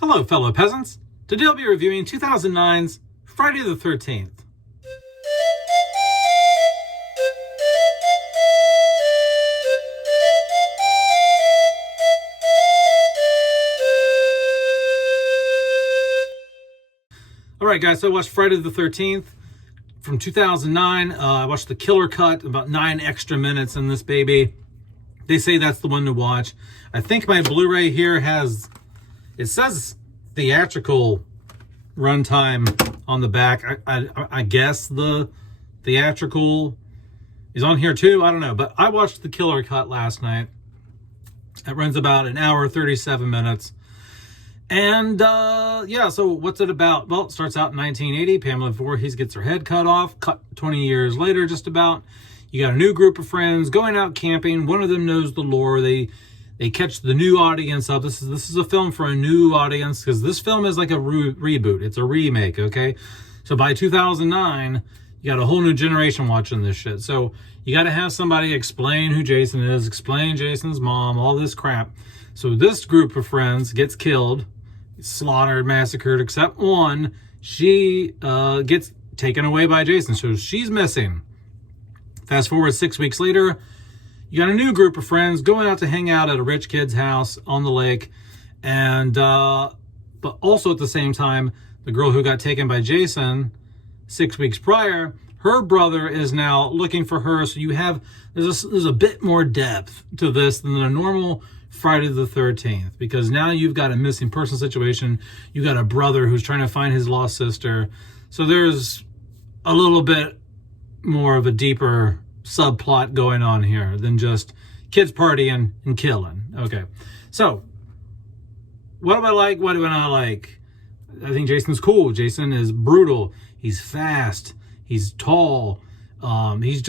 Hello, fellow peasants. Today I'll be reviewing 2009's Friday the 13th. Alright guys, so I watched Friday the 13th from 2009. I watched the killer cut, about 9 extra minutes in this baby. They say that's the one to watch. I think my Blu-ray here it says theatrical runtime on the back. I guess the theatrical is on here too. I don't know, but I watched the killer cut last night. It runs about an hour, 37 minutes. And yeah, so what's it about? Well, it starts out in 1980. Pamela Voorhees gets her head cut off. Cut 20 years later, just about. You got a new group of friends going out camping. One of them knows the lore. They catch the new audience up. This is a film for a new audience because this film is like a reboot. It's a remake, okay? So by 2009, you got a whole new generation watching this shit. So you got to have somebody explain who Jason is, explain Jason's mom, all this crap. So this group of friends gets killed, slaughtered, massacred, except one. She gets taken away by Jason, so she's missing. Fast forward 6 weeks later, you got a new group of friends going out to hang out at a rich kid's house on the lake. And but also at the same time, the girl who got taken by Jason 6 weeks prior, her brother is now looking for her. So you have, there's a bit more depth to this than a normal Friday the 13th, because now you've got a missing person situation. You got a brother who's trying to find his lost sister. So there's a little bit more of a deeper subplot going on here than just kids partying and killing. Okay, so what do I like? What do I not like? I think Jason's cool. Jason is brutal. He's fast. He's tall. He's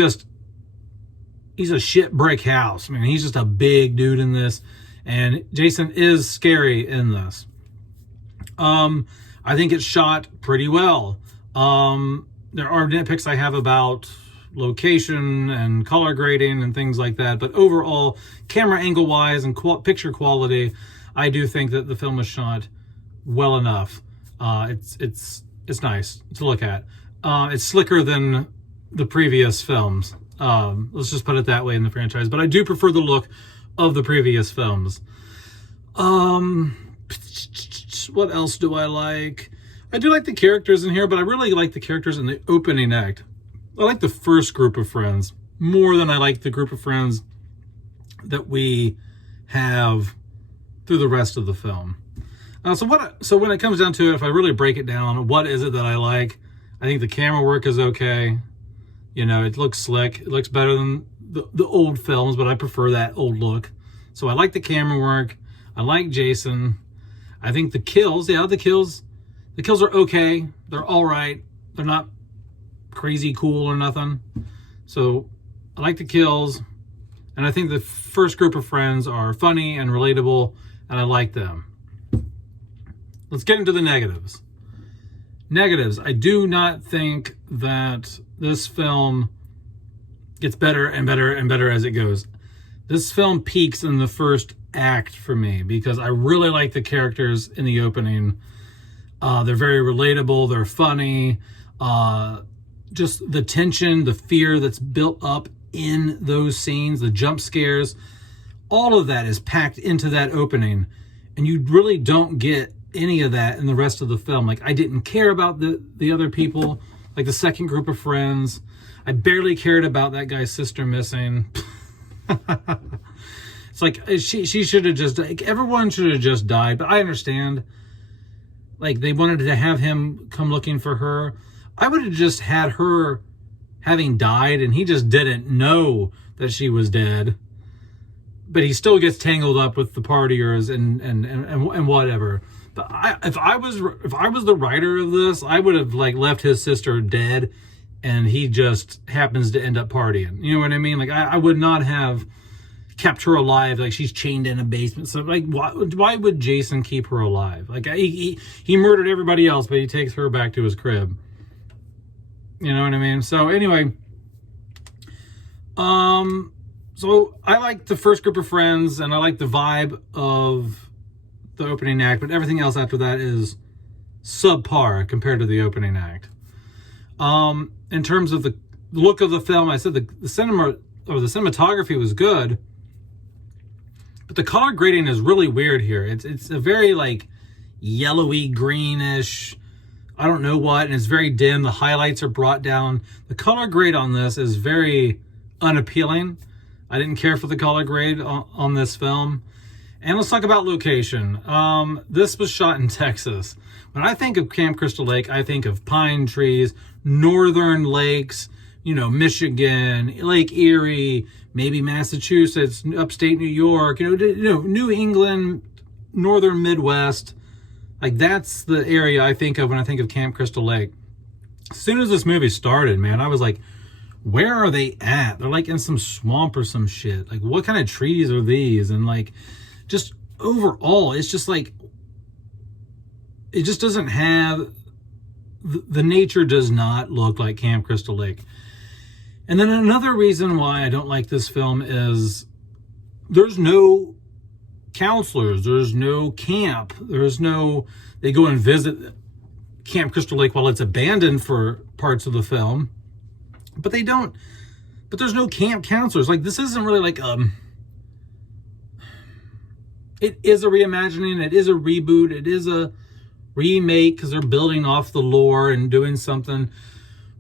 a shit brick house. I mean, he's just a big dude in this. And Jason is scary in this. I think it's shot pretty well. There are nitpicks I have about location and color grading and things like that. But overall, camera angle wise and picture quality, I do think that the film was shot well enough. It's nice to look at. It's slicker than the previous films. Let's just put it that way in the franchise. But I do prefer the look of the previous films. What else do I like? I do like the characters in here, but I really like the characters in the opening act. I like the first group of friends more than I like the group of friends that we have through the rest of the film. So when it comes down to it, if I really break it down, what is it that I like? I think the camera work is okay. You know, it looks slick. It looks better than the old films, but I prefer that old look. So I like the camera work. I like Jason. I think the kills, the kills are okay. They're all right. They're not crazy cool or nothing. So I like the kills. And I think the first group of friends are funny and relatable, and I like them. Let's get into the negatives. Negatives. I do not think that this film gets better and better and better as it goes. This film peaks in the first act for me because I really like the characters in the opening. They're very relatable. They're funny. Just the tension, the fear that's built up in those scenes, the jump scares, all of that is packed into that opening. And you really don't get any of that in the rest of the film. Like, I didn't care about the other people, like the second group of friends. I barely cared about that guy's sister missing. It's like she should have just, like, everyone should have just died. But I understand, like, they wanted to have him come looking for her. I would have just had her having died and he just didn't know that she was dead. But he still gets tangled up with the partiers and whatever. But if I was the writer of this, I would have, like, left his sister dead and he just happens to end up partying. You know what I mean? Like, I would not have kept her alive. Like, she's chained in a basement. So, like, why would Jason keep her alive? Like, he murdered everybody else, but he takes her back to his crib. You know what I mean? So anyway, so I like the first group of friends and I like the vibe of the opening act, but everything else after that is subpar compared to the opening act. In terms of the look of the film, I said the cinema or the cinematography was good, but the color grading is really weird here. It's a very like yellowy greenish, I don't know what, and it's very dim. The highlights are brought down. The color grade on this is very unappealing. I didn't care for the color grade on this film. And let's talk about location. This was shot in Texas. When I think of Camp Crystal Lake, I think of pine trees, northern lakes, Michigan, Lake Erie, maybe Massachusetts, upstate New York, New England, northern Midwest. Like, that's the area I think of when I think of Camp Crystal Lake. As soon as this movie started, man, I was like, where are they at? They're like in some swamp or some shit. Like, what kind of trees are these? And like, just overall, it's just like, it just doesn't have, the nature does not look like Camp Crystal Lake. And then another reason why I don't like this film is there's no counselors, there's no camp, they go and visit Camp Crystal Lake while it's abandoned for parts of the film, but there's no camp counselors. Like, this isn't really like, it is a reimagining, it is a reboot, it is a remake because they're building off the lore and doing something,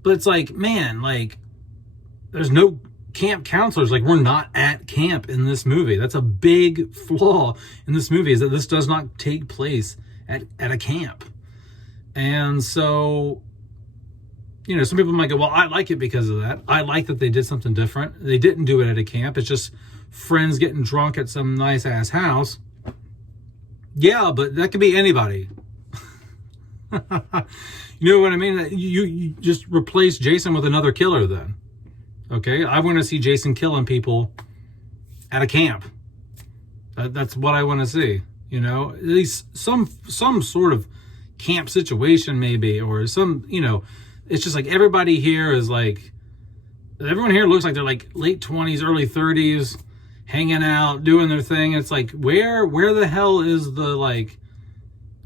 but it's like, man, like, there's no camp counselors. Like, we're not at camp in this movie. That's a big flaw in this movie, is that this does not take place at a camp. And so, some people might go, well, I like it because of that. I like that they did something different. They didn't do it at a camp. It's just friends getting drunk at some nice ass house. Yeah, but that could be anybody. You know what I mean? You just replace Jason with another killer then. Okay, I want to see Jason killing people at a camp. That's what I want to see. At least some sort of camp situation maybe, or some, it's just like everybody here is like, everyone here looks like they're like late 20s, early 30s, hanging out, doing their thing. It's like, where the hell is the like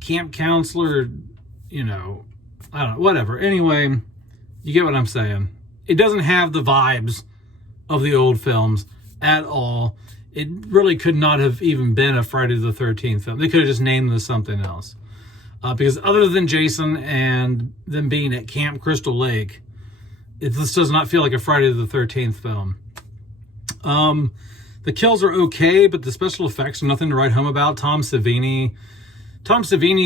camp counselor, I don't know, whatever. Anyway, you get what I'm saying. It doesn't have the vibes of the old films at all. It really could not have even been a Friday the 13th film. They could have just named this something else. Because other than Jason and them being at Camp Crystal Lake, this does not feel like a Friday the 13th film. The kills are okay, but the special effects are nothing to write home about. Tom Savini's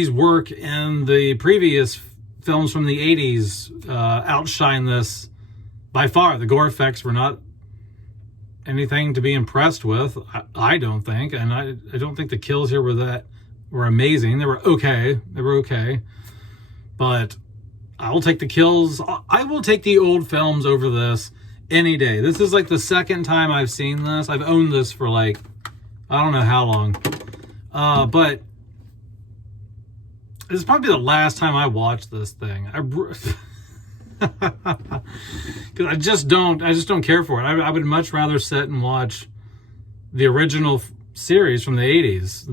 work in the previous films from the 80s outshine this by far. The gore effects were not anything to be impressed with, I don't think. And I don't think the kills here were amazing. They were okay. But I'll take the kills. I will take the old films over this any day. This is like the second time I've seen this. I've owned this for like, I don't know how long. But this is probably the last time I watched this thing. Because I just don't care for it. I would much rather sit and watch the original series from the 80s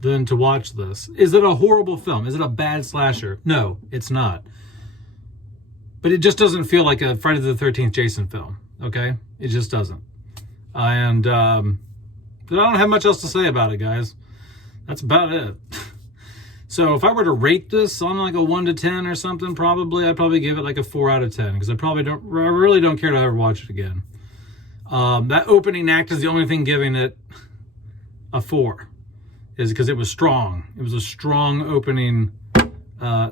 than to watch this. Is it a horrible film? Is it a bad slasher? No, it's not. But it just doesn't feel like a Friday the 13th Jason film, okay? It just doesn't. And I don't have much else to say about it, guys. That's about it. So if I were to rate this on like a 1 to 10 or something, I'd probably give it like a 4 out of 10, because I really don't care to ever watch it again. That opening act is the only thing giving it a 4, is because it was strong. It was a strong opening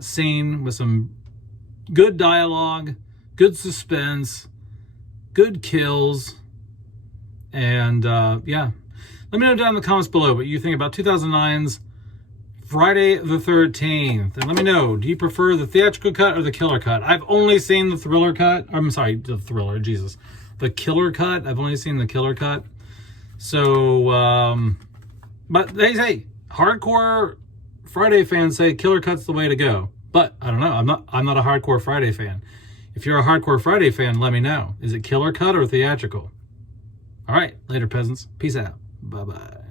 scene with some good dialogue, good suspense, good kills, and yeah. Let me know down in the comments below what you think about 2009's Friday the 13th. And let me know, do you prefer the theatrical cut or the killer cut? I've only seen the thriller cut. I'm sorry, the thriller, Jesus. The killer cut. I've only seen the killer cut. So, but they say, hardcore Friday fans say killer cut's the way to go. But I don't know. I'm not a hardcore Friday fan. If you're a hardcore Friday fan, let me know. Is it killer cut or theatrical? All right, later peasants. Peace out. Bye-bye.